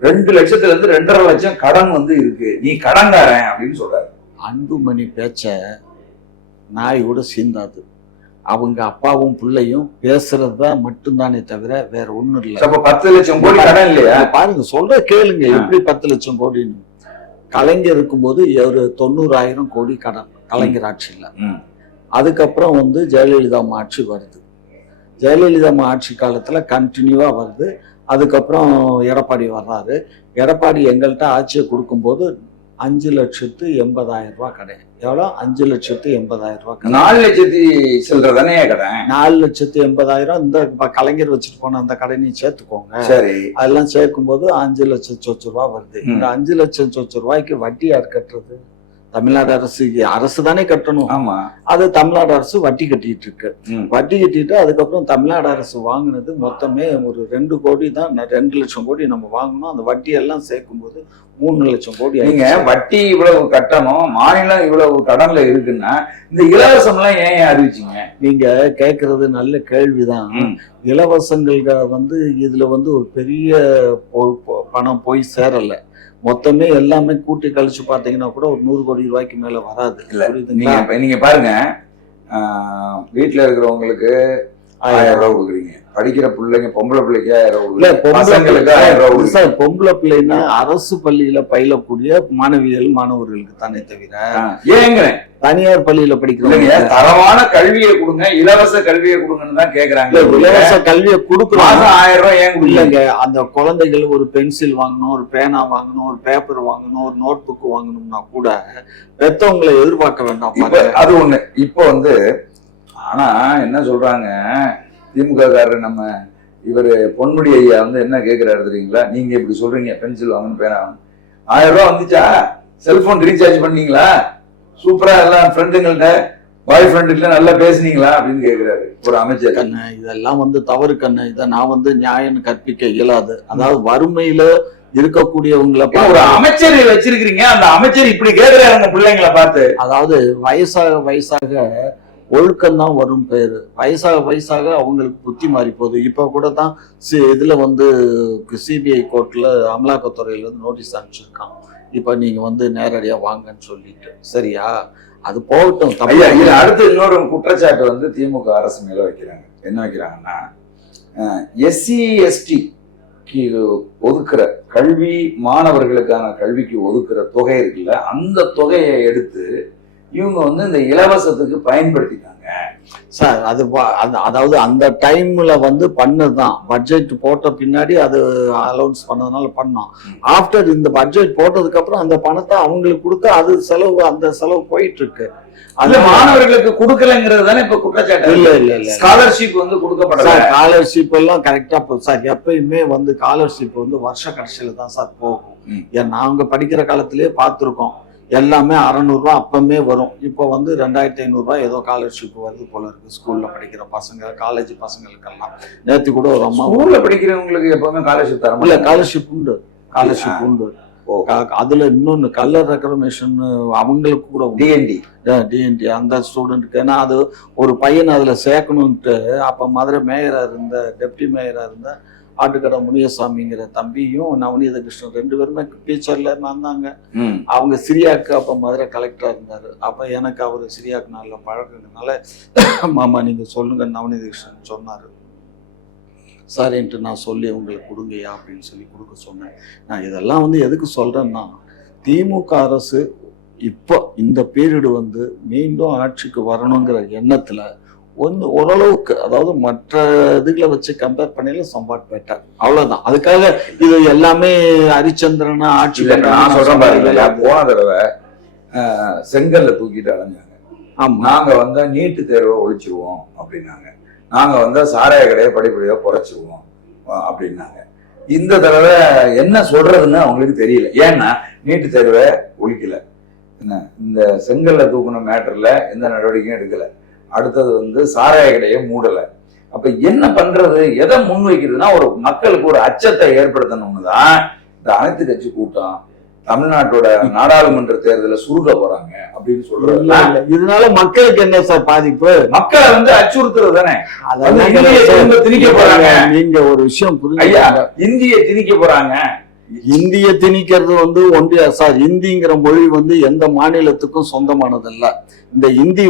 2 லட்சத்துல இருந்து 2.5 லட்சம் கடன் வந்து இருக்கு, நீ கடன்காரன் அப்படின்னு சொல்றாரு. அன்புமணி பேச்ச நாய் கூட சீந்தாது. அவங்க அப்பாவும் பிள்ளையும் பேசுறதுதான் மட்டும்தானே தவிர வேற ஒண்ணும் இல்லை. 10 லட்சம் கோடி கடன் இல்லையா? பாருங்க, சொல்ற கேளுங்க, எப்படி 10 லட்சம் கோடின்னு. கலைஞர் இருக்கும்போது ஒரு 90,000 கோடி கடன் கலைஞர் ஆட்சியில். அதுக்கப்புறம் வந்து ஜெயலலிதா ஆட்சி வருது. ஜெயலலிதா ஆட்சி காலத்துல கண்டினியூவா வருது. அதுக்கப்புறம் எடப்பாடி வர்றாரு. எடப்பாடி எங்கள்கிட்ட ஆட்சியை கொடுக்கும்போது 5,80,000 ரூபாய் கடை. எவ்வளோ? 5,80,000 ரூபாய். 4 லட்சத்தி சில்லற தானே கடை. 4,80,000 இந்த கலைஞர் வச்சுட்டு போன அந்த கடனையும் சேர்த்துக்கோங்க. சரி, அதெல்லாம் சேர்க்கும் போது 5 லட்சம் சொச்சு ரூபாய் வருது. இந்த 5 லட்சம் சொச்சு ரூபாய்க்கு வட்டி யார் கட்டுறது? தமிழ்நாடு அரசு தானே கட்டணும். ஆமா, அது தமிழ்நாடு அரசு வட்டி கட்டிட்டு இருக்கு. வட்டி கட்டிட்டு அதுக்கப்புறம் தமிழ்நாடு அரசு வாங்கினது மொத்தமே ஒரு 2 கோடி தான். 2 லட்சம் கோடி நம்ம வாங்கணும். அந்த வட்டி எல்லாம் சேர்க்கும் போது 3 லட்சம் கோடி. நீங்க வட்டி இவ்வளவு கட்டணும், மாநிலம் இவ்வளவு கடன்ல இருக்குன்னா இந்த இலவசம் எல்லாம் ஏன் அறிவிச்சீங்க? நீங்க கேட்கறது நல்ல கேள்விதான். இலவசங்கள் வந்து இதுல வந்து ஒரு பெரிய பணம் போய் சேரல. மொத்தமே எல்லாமே கூட்டி கழிச்சு பாத்தீங்கன்னா கூட ஒரு 100 கோடி ரூபாய்க்கு மேல வராது. நீங்க பாருங்க, வீட்டுல இருக்கிறவங்களுக்கு 1000 ரூபாய் கொடுக்குறீங்க, படிக்கிற பிள்ளைங்க பொம்பளை பிள்ளைக்கு 1000 ரூபாய். சார், பொம்பளை பிள்ளைன்னா அரசு பள்ளியில பயிலக்கூடிய மாணவர்களுக்கு தானே தவிர ஏங்க தனியார் பள்ளியில படிக்கிறவங்க தரமான கல்வியை கொடுங்க, இலவச கல்வியை கொடுங்கன்னு தான் கேக்குறாங்க. இலவச கல்வியை கொடுக்குறாங்க. 1000 ரூபாய் ஏன் இல்லைங்க, அந்த குழந்தைகள் ஒரு பென்சில் வாங்கணும், ஒரு பேனா வாங்கணும், ஒரு பேப்பர் வாங்கணும், ஒரு நோட் புக் வாங்கணும்னா கூட பெத்தவங்களை எதிர்பார்க்க வேண்டாம். அது ஒண்ணு. இப்போ வந்து ஆனா என்ன சொல்றாங்க, திமுக காரர் நம்ம இவரு பொன்முடி ஐயா வந்து என்ன கேட்கிறாரு தெரியுங்களா? நீங்க இப்படி சொல்றீங்க, பென்சில் வாங்கணும், பேனா வாங்கணும், 1000 ரூபாய் வந்துச்சா? செல்போன் ரீசார்ஜ் பண்ணீங்களா? சூப்பரா எல்லாம் ஃப்ரெண்டுங்கள்ட்ட பாய் ஃப்ரெண்டுல நல்லா பேசுனீங்களா அப்படின்னு கேட்கிறாரு ஒரு அமைச்சர். கண்ணு, இதெல்லாம் வந்து தவறு கண்ணு. இதை நான் வந்து நியாயம் கற்பிக்க இயலாது. அதாவது வறுமையில இருக்கக்கூடியவங்களை ஒரு அமைச்சர் வச்சிருக்கிறீங்க, அந்த அமைச்சர் இப்படி கேட்கிறாரு அந்த பிள்ளைங்களை பார்த்து. அதாவது வயசாக ஒழுக்கம்தான் வரும் பேரு. வயசாக அவங்களுக்கு புத்தி மாறி போகுது. இப்ப கூட தான் இதுல வந்து சிபிஐ கோர்ட்ல அமலாக்கத்துறையில இருந்து நோட்டீஸ் அனுப்பிச்சிருக்கான். இப்ப நீங்க வந்து நேரடியா வாங்கன்னு சொல்லிட்டு. சரியா? அது போகட்டும். அடுத்து இன்னொரு குற்றச்சாட்டு வந்து திமுக அரசு மேல வைக்கிறாங்க. என்ன வைக்கிறாங்கன்னா, SC ST ஒதுக்குற கல்வி, மாணவர்களுக்கான கல்விக்கு ஒதுக்குற தொகை இருக்குல்ல, அந்த தொகையை எடுத்து இவங்க வந்து இந்த இலவசத்துக்கு பயன்படுத்திட்டாங்க சார். அதாவது அந்த டைம்ல வந்து பண்ணதுதான். பட்ஜெட் போட்ட பின்னாடி அது அலௌன்ஸ் பண்ணதுனால பண்ணோம். ஆஃப்டர் இந்த பட்ஜெட் போட்டதுக்கு அப்புறம் அந்த பணத்தை அவங்களுக்கு கொடுத்து அது செலவு, அந்த செலவு போயிட்டு இருக்கு. அது மாணவர்களுக்கு கொடுக்கலங்கிறது தானே இப்ப குற்றச்சாட்டு. இல்ல ஸ்காலர்ஷிப் வந்து கொடுக்கப்படல. ஸ்காலர்ஷிப் எல்லாம் கரெக்டா சார். எப்பயுமே வந்து ஸ்காலர்ஷிப் வந்து வருஷ கடைசியில தான் சார் போகும். ஏன் நாங்க படிக்கிற காலத்திலேயே பார்த்திருக்கோம். எல்லாமே 600 ரூபாய் அப்பமே வரும். இப்போ வந்து 2500 ரூபாய் ஏதோ ஸ்காலர்ஷிப் வருது போல இருக்கு. ஸ்கூல்ல படிக்கிற பசங்க, காலேஜ் பசங்களுக்கெல்லாம். நேற்று கூட ஒரு அம்மா, ஸ்கூல்ல படிக்கிறவங்களுக்கு எப்பவுமே ஸ்காலர்ஷிப் தர இல்ல, ஸ்காலர்ஷிப் உண்டு, ஸ்காலர்ஷிப் உண்டு. அதுல இன்னொன்னு கலர் ரெக்கமெண்டேஷன் அவங்களுக்கு கூட டிஎன்டி அந்த ஸ்டூடெண்ட்டுக்கு. ஏன்னா அது ஒரு பையன் அதுல சேர்க்கணும்ட்டு அப்ப மதுரை மேயரா இருந்த, டெப்டி மேயரா இருந்த ஆட்டுக்கடை முனியசாமிங்கிற தம்பியும் நவநீத கிருஷ்ணன் 2 பேருமே டீச்சர்ல இருந்தாங்க. அவங்க சிரியாக்கு அப்ப மதுரை கலெக்டரா இருந்தாரு. அப்ப எனக்கு அவரு சிரியாக்கு நல்ல பழக்கங்கனால, மாமா நீங்க சொல்லுங்க நவநீத கிருஷ்ணன் சொன்னாரு. சரின்ட்டு நான் சொல்லி உங்களுக்கு கொடுங்கய்யா அப்படின்னு சொல்லி கொடுக்க சொன்னேன். நான் இதெல்லாம் வந்து எதுக்கு சொல்றேன்னா, திமுக அரசு இப்போ இந்த பீரியடு வந்து மீண்டும் ஆட்சிக்கு வரணுங்கிற எண்ணத்துல ஓரளவுக்கு, அதாவது மற்ற இதுகளை வச்சு கம்பேர் பண்ணல சம்பாட் பெட்டர், அவ்வளவுதான். அதுக்காக இது எல்லாமே ஹரிச்சந்திரனா ஆட்சி நான் சொல்றேன் பாருங்க, போன தடவை செங்கல்ல தூக்கிட்டு அலைஞ்சாங்க. ஆமா. நாங்க வந்தா நீட்டு தேர்வை ஒழிச்சிருவோம் அப்படின்னாங்க. நாங்க வந்தா சாராய கடையை படிப்படியா குறைச்சிருவோம் அப்படின்னாங்க. இந்த தடவை என்ன சொல்றதுன்னு அவங்களுக்கு தெரியல. ஏன்னா நீட்டு தேர்வை ஒழிக்கல, என்ன இந்த செங்கல்ல தூக்குன மேட்டர்ல எந்த நடவடிக்கையும் எடுக்கல. அடுத்தது சாராய கடையை மூடல. அப்ப என்ன பண்றது, எதை முன்வைக்கிறதுனா ஒரு மக்களுக்கு ஒரு அச்சத்தை ஏற்படுத்தணும்னு தான் இந்த அனைத்து கட்சி கூட்டம் தமிழ்நாட்டோட நாடாளுமன்ற தேர்தலை சுருக்க போறாங்க அப்படின்னு சொல்றாங்க. இதனால மக்களுக்கு என்ன சார் பாதிப்பு? மக்களை அச்சுறுத்துறது தானே. திணிக்க போறாங்க. நீங்க ஒரு விஷயம் ஐயா, இந்திய திணிக்க போறாங்க. இந்திய திணிக்கிறது ஒன்றிய சார், இந்திங்கிற மொழி எந்த மாநிலத்துக்கும் சொந்தமானதல்ல. இந்த இந்தி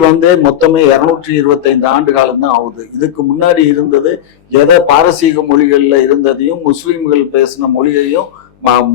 மொத்தமே 225 ஆண்டு காலம் தான் ஆகுது. இதுக்கு முன்னாடி இருந்தது எதை பாரசீக மொழிகள்ல இருந்ததையும் முஸ்லிம்கள் பேசின மொழியையும்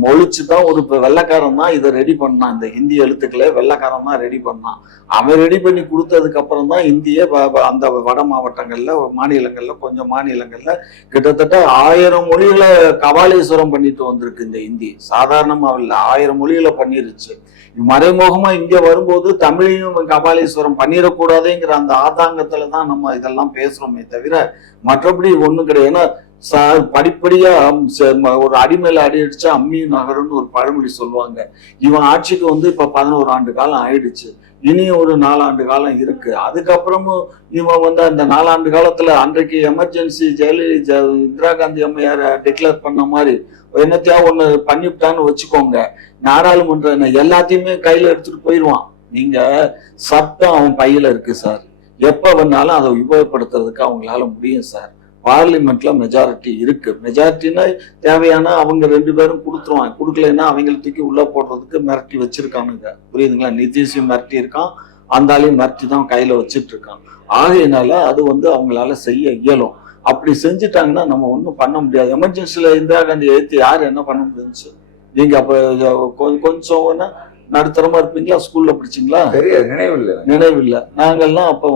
மொழிச்சுதான் ஒரு வெள்ளைக்காரன் தான் இதை ரெடி பண்ணான். இந்த ஹிந்தி எழுத்துக்களை வெள்ளைக்காரன் தான் ரெடி பண்ணான். அவன் ரெடி பண்ணி கொடுத்ததுக்கு அப்புறம் தான் இந்திய அந்த வட மாவட்டங்கள்ல மாநிலங்கள்ல கொஞ்சம் மாநிலங்கள்ல கிட்டத்தட்ட 1000 மொழிகளை கபாலீஸ்வரம் பண்ணிட்டு வந்திருக்கு. இந்த ஹிந்தி சாதாரணமா இல்லை, 1000 மொழிகளை பண்ணிருச்சு. மறைமுகமா இங்க வரும்போது தமிழையும் கபாலீஸ்வரம் பண்ணிடக்கூடாதுங்கிற அந்த ஆதாங்கத்துலதான் நம்ம இதெல்லாம் பேசுறோமே தவிர மற்றபடி ஒண்ணும் கிடையாது. ஏன்னா படிப்படியா ஒரு அடிமையில அடி அடிச்சா அம்மியும் நகரம்னு ஒரு பழமொழி சொல்லுவாங்க. இவன் ஆட்சிக்கு இப்ப 11 ஆண்டு காலம் ஆயிடுச்சு. இனியும் ஒரு 4 ஆண்டு காலம் இருக்கு. அதுக்கப்புறமும் இவன் அந்த 4 ஆண்டு காலத்துல அன்றைக்கு எமர்ஜென்சி ஜெயலலிதா இந்திரா காந்தி அம்மையார டிக்ளேர் பண்ண மாதிரி என்னத்தையா ஒண்ணு பண்ணிவிட்டான்னு வச்சுக்கோங்க, நாடாளுமன்ற எல்லாத்தையுமே கையில எடுத்துட்டு போயிடுவான். நீங்க சட்டம் அவன் பையில இருக்கு சார். எப்ப வேணாலும் அதை உபயோகப்படுத்துறதுக்கு அவங்களால முடியும் சார். பார்லிமெண்ட்ல மெஜாரிட்டி இருக்கு. மெஜாரிட்டினா தேவையான அவங்க 2 பேரும் கொடுத்துருவாங்க. கொடுக்கலன்னா அவங்களை தூக்கி உள்ள போடுறதுக்கு மிரட்டி வச்சிருக்கானுங்க. புரியுதுங்களா? நிதிஷையும் மிரட்டி இருக்கான், அந்தாலையும் மிரட்டி தான் கையில வச்சுட்டு இருக்கான். ஆகையினால அது அவங்களால செய்ய இயலும். அப்படி செஞ்சுட்டாங்கன்னா நம்ம ஒன்றும் பண்ண முடியாது. எமர்ஜென்சில இந்திரா காந்தி எழுத்து யாரு என்ன பண்ண முடிஞ்சுச்சு? நீங்க அப்ப கொஞ்சம் நடுத்தரமா இருப்பீங்களா? ஸ்கூல்ல படிச்சீங்களா? நினைவில்லை. நாங்கெல்லாம் அப்ப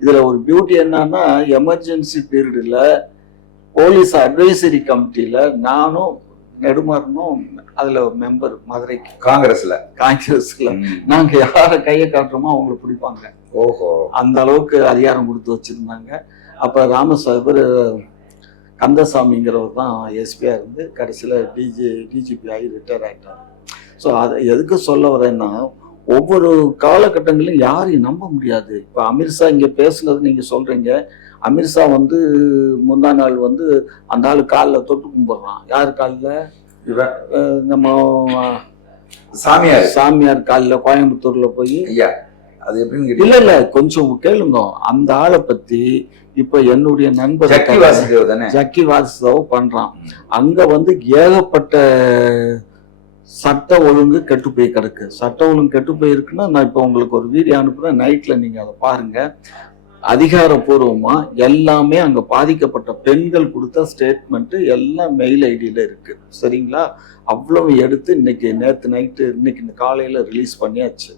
இதுல ஒரு பியூட்டி என்னன்னா, எமர்ஜென்சி பீரியட்ல போலீஸ் அட்வைசரி கமிட்டியில நானும் நெடுமாறனும் அதுல மெம்பர், மதுரைக்கு காங்கிரஸ்ல நாங்க யார கையை காட்டுறோமோ அவங்களை பிடிப்பாங்க. ஓஹோ, அந்த அளவுக்கு அதிகாரம் கொடுத்து வச்சிருந்தாங்க. அப்ப ராமசாமி கந்தசாமிங்கிறவர் தான் எஸ்பியா இருந்து கடைசியில டிஜிபி ஆகி ரிட்டையர் ஆயிட்டார். ஸோ அதை எதுக்கு சொல்ல வரேன்னா, ஒவ்வொரு காலகட்டங்களிலும் யாரையும் நம்ப முடியாது. இப்ப அமித்ஷா இங்க பேசுனது நீங்க சொல்றீங்க. அமித்ஷா முந்தா நாள் அந்த ஆளு காலில் தொட்டு கும்பிடுறான். யாரு காலில்? நம்ம சாமியார் காலில் கோயம்புத்தூர்ல போய். அது எப்படின்னு இல்ல கொஞ்சம் கேளுங்க. அந்த ஆளை பத்தி இப்ப என்னுடைய நண்பர் ஜக்கி வாசுதேவ் பண்றான். அங்க ஏகப்பட்ட சட்ட ஒழுங்கு கெட்டு போய் கிடக்கு. சட்ட ஒழுங்கு கெட்டு போயிருக்குன்னா நான் இப்ப உங்களுக்கு ஒரு வீடியோ அனுப்புறேன், நைட்ல நீங்க அதை பாருங்க. அதிகாரப்பூர்வமா எல்லாமே அங்க பாதிக்கப்பட்ட பெண்கள் கொடுத்த ஸ்டேட்மெண்ட் எல்லாம் மெயில் ஐடியில இருக்கு. சரிங்களா? அவ்வளவு எடுத்து நேத்து நைட்டு இன்னைக்கு காலையில ரிலீஸ் பண்ணியாச்சு.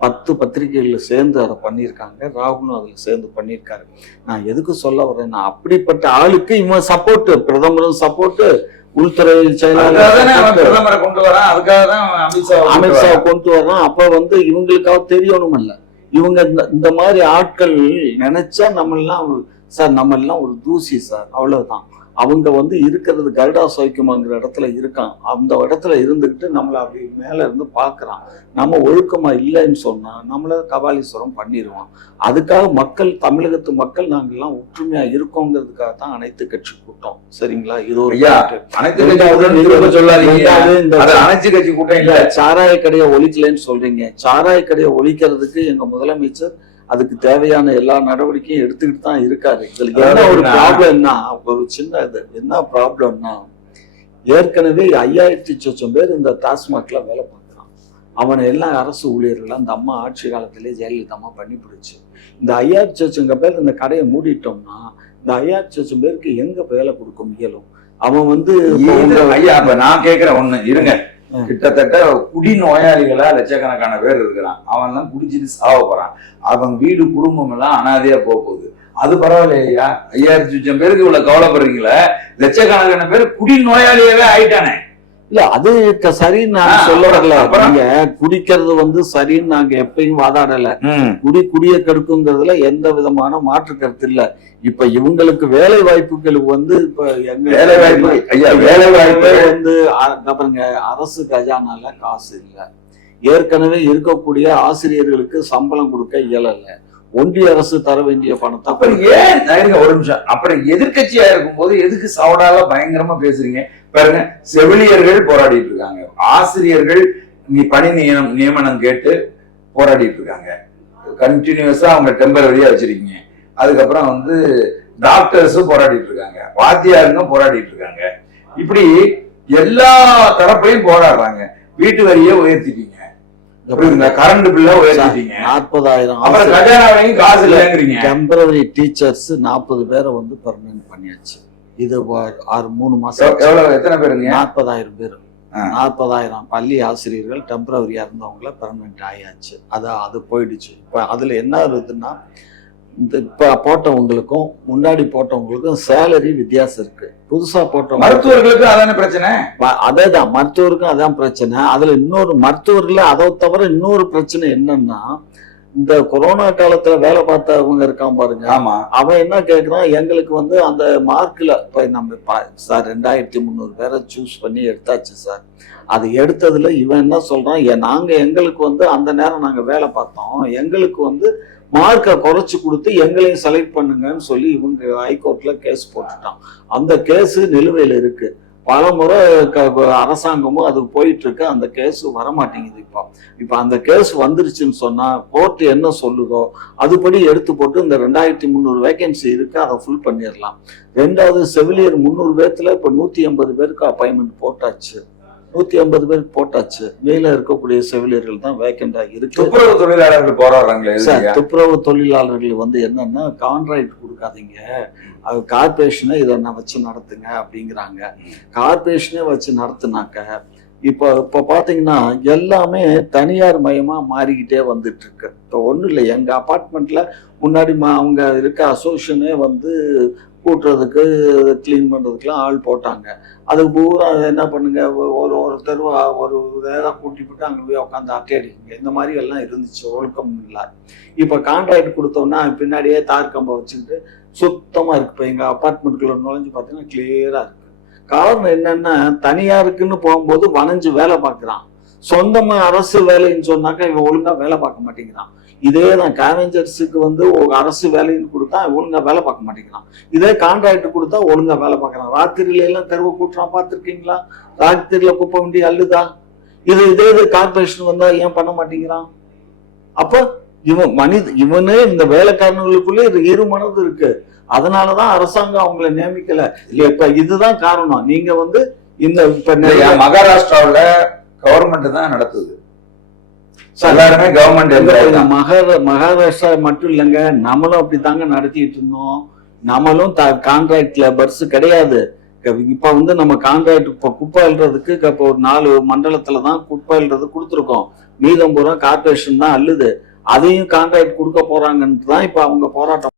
10 பத்திரிகைகள்ல சேர்ந்து அதை பண்ணியிருக்காங்க. ராகுலும் அதுல சேர்ந்து பண்ணியிருக்காரு. நான் எதுக்கு சொல்ல வரேன்னா, அப்படிப்பட்ட ஆளுக்கு இவன் சப்போர்ட், பிரதமரும் சப்போர்ட், உள்துறை செயலாளர் அமித்ஷா கொண்டு வர்றான். அப்ப இவங்களுக்காக தெரியணும் இல்ல, இவங்க இந்த மாதிரி ஆட்கள் நினைச்சா நம்ம எல்லாம் ஒரு தூசி சார், அவ்வளவுதான். அவங்க இருக்கிறது கருடா சோய்க்குமாங்கிற இடத்துல இருக்கான். அந்த இடத்துல இருந்துகிட்டு நம்மளை அப்படி மேல இருந்து பாக்குறான். நம்ம ஒழுக்கமா இல்லைன்னு சொன்னா நம்மள கபாலீஸ்வரம் பண்ணிடுவான். அதுக்காக மக்கள், தமிழகத்து மக்கள் நாங்கெல்லாம் ஒற்றுமையா இருக்கோங்கிறதுக்காக தான் அனைத்து கட்சி கூட்டம். சரிங்களா? இது ஒரு சாராய கடையை ஒழிக்கலன்னு சொல்றீங்க. சாராய கடையை ஒழிக்கிறதுக்கு எங்க முதலமைச்சர் அதுக்கு தேவையான எல்லா நடவடிக்கையும் எடுத்துக்கிட்டு தான் இருக்காரு. இதுல என்ன ஒரு ப்ராப்ளம்னா, ஒரு சின்ன இது என்ன ப்ராப்ளம்னா, ஏற்கனவே 5000 பேர் இந்த டாஸ்மாக்ல வேலை பார்க்குறான். அவனை எல்லாம் அரசு ஊழியர்கள் அந்த அம்மா ஆட்சி காலத்திலே ஜெயலலிதா அம்மா பண்ணி பிடிச்சு. இந்த 5000 பேர் இந்த கடையை மூடிட்டோம்னா இந்த 5000 பேருக்கு எங்க வேலை கொடுக்க இயலும்? அவன் நான் கேட்கிறேன் ஒண்ணு இருங்க, கிட்டத்தட்ட குடி நோயாளிகளா லட்சக்கணக்கான பேர் இருக்கிறான். அவன் எல்லாம் குடிச்சிட்டு சாவ போறான். அவன் வீடு குடும்பம் எல்லாம் அனாதையா போகுது. அது பரவாயில்லையா? 5000 பேருக்கு இவ்வளவு கவலைப்படுறீங்களே, லட்சக்கணக்கான பேர் குடி நோயாளியாவே ஆயிட்டானே. இல்ல அது சரின்னு நாங்க ஆ, சொல்ல வரல. அப்புறம்? நீங்க குடிக்கிறது வந்து சரின்னு நாங்க எப்பயும் வாதாடல. குடிய கெடுக்குங்கிறதுல எந்த விதமான மாற்று கருத்து இல்ல. இப்ப இவங்களுக்கு வேலை வாய்ப்புகளுக்கு வந்து இப்ப வேலை வாய்ப்பு ஐயா, வேலை வாய்ப்பு வந்து பாருங்க, அரசு கஜானால காசு இல்ல. ஏற்கனவே இருக்கக்கூடிய ஆசிரியர்களுக்கு சம்பளம் கொடுக்க இயலல. ஒன்றிய அரசு தர வேண்டிய பணத்தை அப்புறம் ஏன் இருங்க ஒரு நிமிஷம், அப்புறம் எதிர்க்கட்சியா இருக்கும்போது எதுக்கு சவடால பயங்கரமா பேசுறீங்க? பாருங்க, செவிலியர்கள் போராடிட்டு இருக்காங்க, ஆசிரியர்கள் நீ பணி நியமனம் கேட்டு போராடிட்டு இருக்காங்க, கண்டினியூஸா அவங்க டெம்பரரியா வச்சிருக்கீங்க. அதுக்கப்புறம் வந்து டாக்டர்ஸும் போராடிட்டு இருக்காங்க, வாத்தியாருங்க போராடிட்டு இருக்காங்க. இப்படி எல்லா தரப்பையும் போராடுறாங்க. வீட்டு வரியை உயர்த்திட்டீங்க, கரண்ட் பில்ல உயர்த்திட்டீங்க, 40,000 அப்புறம் கஜானாவையும் காசு இல்லைங்கிறீங்க. டெம்பரரி டீச்சர்ஸ் 40 பேரை வந்து பெர்மனன்ட் பண்ணியாச்சு. இது 3 மாசம். எவ்வளவு, எத்தனை பேருங்க? 40,000 பேர். 40,000 பள்ளி ஆசிரியர்கள் டெம்பரரியா இருந்தவங்கள பெர்மனன்ட் ஆயாச்சு. அது போயிடுச்சு. இப்ப அதுல என்ன இருக்குதுன்னா, இப்ப போட்டவங்களுக்கும் முன்னாடி போட்டவங்களுக்கும் சேலரி வித்தியாசம் இருக்கு. புதுசா போட்டவங்க, மருத்துவர்களுக்கு அதான பிரச்சனை. அதேதான், மருத்துவருக்கும் அதான் பிரச்சனை. அதுல இன்னொரு மருத்துவர்கள் அதை தவிர இன்னொரு பிரச்சனை என்னன்னா, இந்த கொரோனா காலத்துல வேலை பார்த்தவங்க இருக்கான் பாருங்க, ஆமா, அவன் என்ன கேட்கிறான், எங்களுக்கு வந்து அந்த மார்க்ல இப்ப நம்ம சார் 2300 பேரை சூஸ் பண்ணி எடுத்தாச்சு சார். அது எடுத்ததுல இவன் என்ன சொல்றான், நாங்க எங்களுக்கு வந்து அந்த நேரம் நாங்க வேலை பார்த்தோம், எங்களுக்கு வந்து மார்க்கை குறைச்சு கொடுத்து எங்களையும் செலக்ட் பண்ணுங்கன்னு சொல்லி இவங்க ஹைகோர்ட்ல கேஸ் போட்டுட்டான். அந்த கேஸ் நிலுவையில் இருக்கு. பல முறை அரசாங்கமும் அது போயிட்டு இருக்கு. அந்த கேஸ் வரமாட்டேங்குது. இப்ப அந்த கேஸ் வந்துருச்சுன்னு சொன்னா கோர்ட் என்ன சொல்லுதோ அதுபடி எடுத்து போட்டு இந்த 2300 வேகன்சி இருக்கு, அதை ஃபுல் பண்ணிடலாம். ரெண்டாவது, செவிலியர் 300 பேர்த்துல இப்ப 180 பேருக்கு அப்பாயின்மெண்ட் போட்டாச்சு. 150 பேருக்கு போட்டாச்சு. மேல இருக்கக்கூடிய செவிலியர்கள் தான் வேக்கண்டா இருக்கு. துப்புரவு தொழிலாளர்கள் போராடுறாங்களே சார், துப்புரவு தொழிலாளர்கள் வந்து என்னன்னா, கான்ட்ராக்ட் கொடுக்காதீங்க, அது கார்பரேஷனை இதை வச்சு நடத்துங்க அப்படிங்கிறாங்க. கார்பரேஷனே வச்சு நடத்துனாக்க இப்போ பாத்தீங்கன்னா எல்லாமே தனியார் மயமா மாறிக்கிட்டே வந்துட்டு இருக்கு. இப்போ ஒன்றும் இல்லை, எங்க அபார்ட்மெண்ட்ல முன்னாடி அவங்க இருக்க அசோசியேஷனே வந்து கூட்டுறதுக்கு கிளீன் பண்றதுக்குலாம் ஆள் போட்டாங்க. அது பூரா என்ன பண்ணுங்க, ஒருத்தர் ஒரு வேலை கூட்டி போட்டு அங்கே போய் உட்காந்து அட்டை அடிக்குங்க. இந்த மாதிரி எல்லாம் இருந்துச்சு, ஒழுக்கம் இல்லை. இப்போ கான்ட்ராக்ட் கொடுத்தோம்னா பின்னாடியே தார் கம்பை வச்சுக்கிட்டு சுத்தமா இருக்கு. இப்போ எங்க அப்பார்ட்மெண்ட்டுக்குள்ள நுழைஞ்சு பார்த்தீங்கன்னா கிளியரா இருக்கு. காரணம் என்னன்னா, தனியாருக்குன்னு போகும்போது வளைஞ்சு வேலை பார்க்குறான். சொந்தமா அரசு வேலைன்னு சொன்னாக்கா இவன் ஒழுங்கா வேலை பார்க்க மாட்டேங்கிறான். இதே தான் கேவெஞ்சர்ஸுக்கு வந்து அரசு வேலைன்னு கொடுத்தா ஒழுங்கா வேலை பார்க்க மாட்டேங்கிறான். இதே கான்ட்ராக்ட் கொடுத்தா ஒழுங்கா வேலை பார்க்கறான். ராத்திரியில எல்லாம் தெருவு கூட்டுறான், பார்த்துருக்கீங்களா? ராத்திரியில குப்பை வண்டி அள்ளுதா? இதே கார்பரேஷன் வந்தா ஏன் பண்ண மாட்டேங்கிறான்? அப்ப இவனே இந்த வேலைக்காரர்களுக்குள்ளே இரு மனது இருக்கு. அதனாலதான் அரசாங்கம் அவங்களை நியமிக்கல. இப்ப இதுதான் காரணம். நீங்க வந்து இந்த மகாராஷ்டிராவுல கவர்மெண்ட் தான் நடத்துது, எல்லாருமே கவர்மெண்ட். மகாராஷ்டிரா மட்டும் இல்லைங்க, நம்மளும் அப்படித்தாங்க நடத்திட்டு இருந்தோம். நம்மளும் கான்ட்ராக்ட் லேபர்ஸ் கிடையாது. இப்ப வந்து நம்ம கான்ட்ராக்ட் இப்ப குப்பை அள்ளுறதுக்கு இப்ப ஒரு 4 மண்டலத்துலதான் குப்பை அள்ளுறது கொடுத்துருக்கோம். மீதம் பூரா கார்பரேஷன் தான் அள்ளுது. அதையும் கான்ட்ராக்ட் கொடுக்க போறாங்கன்னு தான் இப்ப அவங்க போராட்டம்